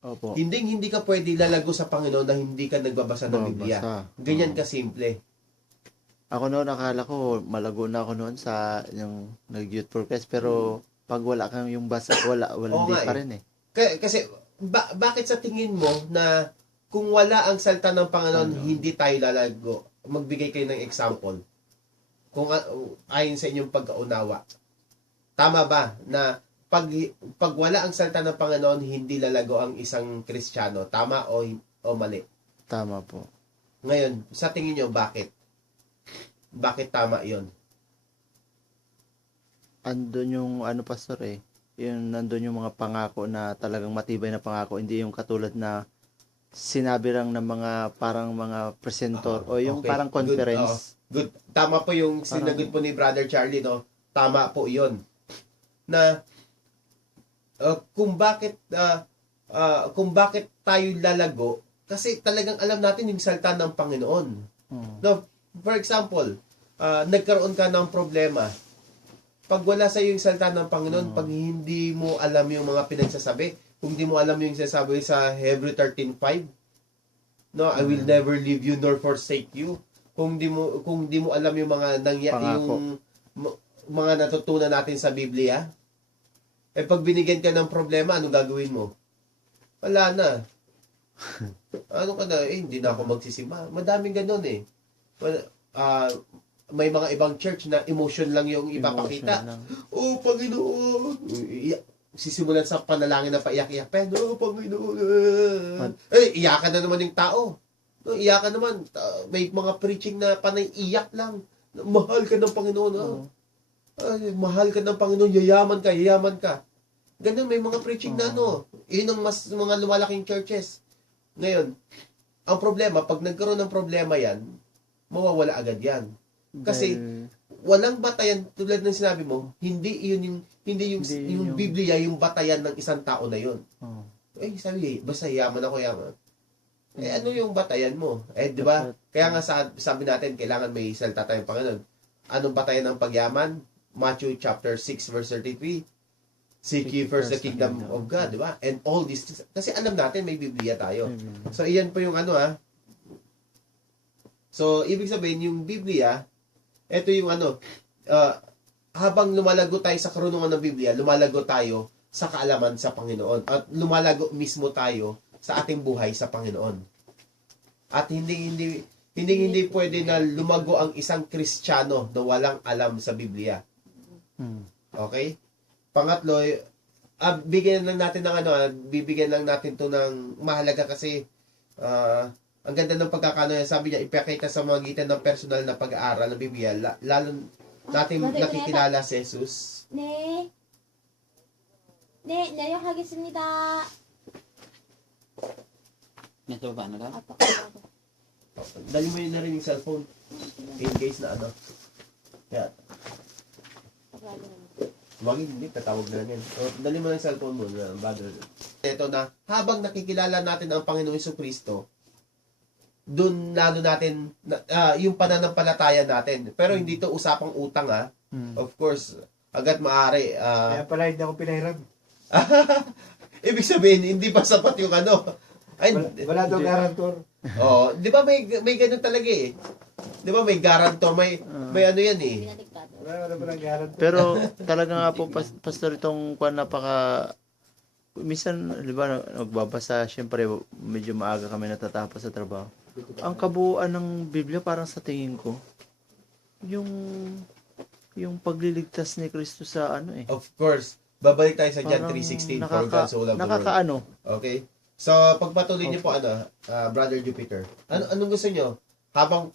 Opo. Hindi ka pwede lalago sa Panginoon na hindi ka nagbabasa ng Biblia. Ganyan kasimple. Ako noon, akala ko, malago na ako noon sa yung nag-youth forecast. Pero, pag wala kang yung basa, wala hindi pa rin eh. Kasi, bakit sa tingin mo na kung wala ang salita ng Panginoon, hindi tayo lalago? Magbigay kayo ng example. Kung ayon sa inyong pagkaunawa. Tama ba na pag wala ang salita ng Panginoon, hindi lalago ang isang Kristiyano? Tama o mali? Tama po. Ngayon, sa tingin nyo, bakit? Bakit tama yon? Andun yung pastor eh. Nandun yung mga pangako na talagang matibay na pangako. Hindi yung katulad na sinabi lang ng mga parang mga presentor o yung parang conference. Good. Tama po yung sinagot po ni Brother Charlie, no? Tama po yon. Na kung bakit tayo lalago, kasi talagang alam natin yung salita ng Panginoon. No, for example, nagkaroon ka ng problema. Pag wala sa iyo yung salita ng Panginoon, pag hindi mo alam yung mga pinagsasabi, kung hindi mo alam yung sinasabi sa Hebrew 13:5, no, I will never leave you nor forsake you. Kung di mo alam yung mga yung mga natutunan natin sa Biblia, pag binigyan ka ng problema, ano gagawin mo? Wala na. Ano ka na? Hindi na ako magsisimba. Madaming ganun eh. May mga ibang church na emotion lang yung ipapakita. Oh, Panginoon! Sisimulan sa panalangin na paiyak-iyak. Pero, Panginoon! Iyakan na naman yung tao. Iyakan naman. May mga preaching na panay iyak lang. Mahal ka ng Panginoon. Mahal ka ng Panginoon, yayaman ka. Ganun, may mga preaching na yun ang mas mga lumalaking churches. Ngayon, ang problema, pag nagkaroon ng problema yan, mawawala agad yan. Kasi, walang batayan, tulad ng sinabi mo, hindi yung Biblia, yung batayan ng isang tao na yun. Sabi, basta yaman ako, yaman. Ano yung batayan mo? Di ba? Kaya nga sabi natin, kailangan may salita tayong Panginoon. Anong batayan ng pagyaman? Matthew chapter 6 verse 33. Seek ye first the kingdom of God, di ba? And all these things. Kasi alam natin may Biblia tayo. So iyan po yung So ibig sabihin yung Biblia, ito yung habang lumalago tayo sa karunungan ng Biblia, lumalago tayo sa kaalaman sa Panginoon at lumalago mismo tayo sa ating buhay sa Panginoon. At hindi pwede na lumago ang isang Kristiyano na walang alam sa Biblia. Okay? Pangatlo, bibigyan lang natin to ng mahalaga kasi ang ganda ng pagkakano yan. Sabi niya, ipakita sa magitan ng personal na pag-aaral ng Biblia, lalo natin nakikilala si Jesus. 네, 내려가겠습니다. Ito ba na lang? Dali mo yun na rin yung cellphone. In case na Kaya, hindi, tatawag na lang yan. Dali mo na yung cellphone mo. Ito na, habang nakikilala natin ang Panginoong Jesucristo, doon lalo natin, yung pananampalataya natin. Pero hindi to usapang utang Of course, agad maaari. Kaya pala hindi ako pinahiram. Ibig sabihin, hindi pa sapat yung Wala daw garantor. di ba may ganun talaga eh. Di ba may garantor, may yan eh. Wala pa ng garantor. Pero talaga nga po, pastor, itong minsan, di ba, nagbabasa, syempre, medyo maaga kami natatapos sa trabaho. Ang kabuuan ng Biblia, parang sa tingin ko, yung pagliligtas ni Kristo sa Of course. Babalik tayo sa John 3:16 for God so loved the world. Nakakaano. Okay? So, pagpatuloy niyo po, Brother Jupiter. Anong gusto niyo? Habang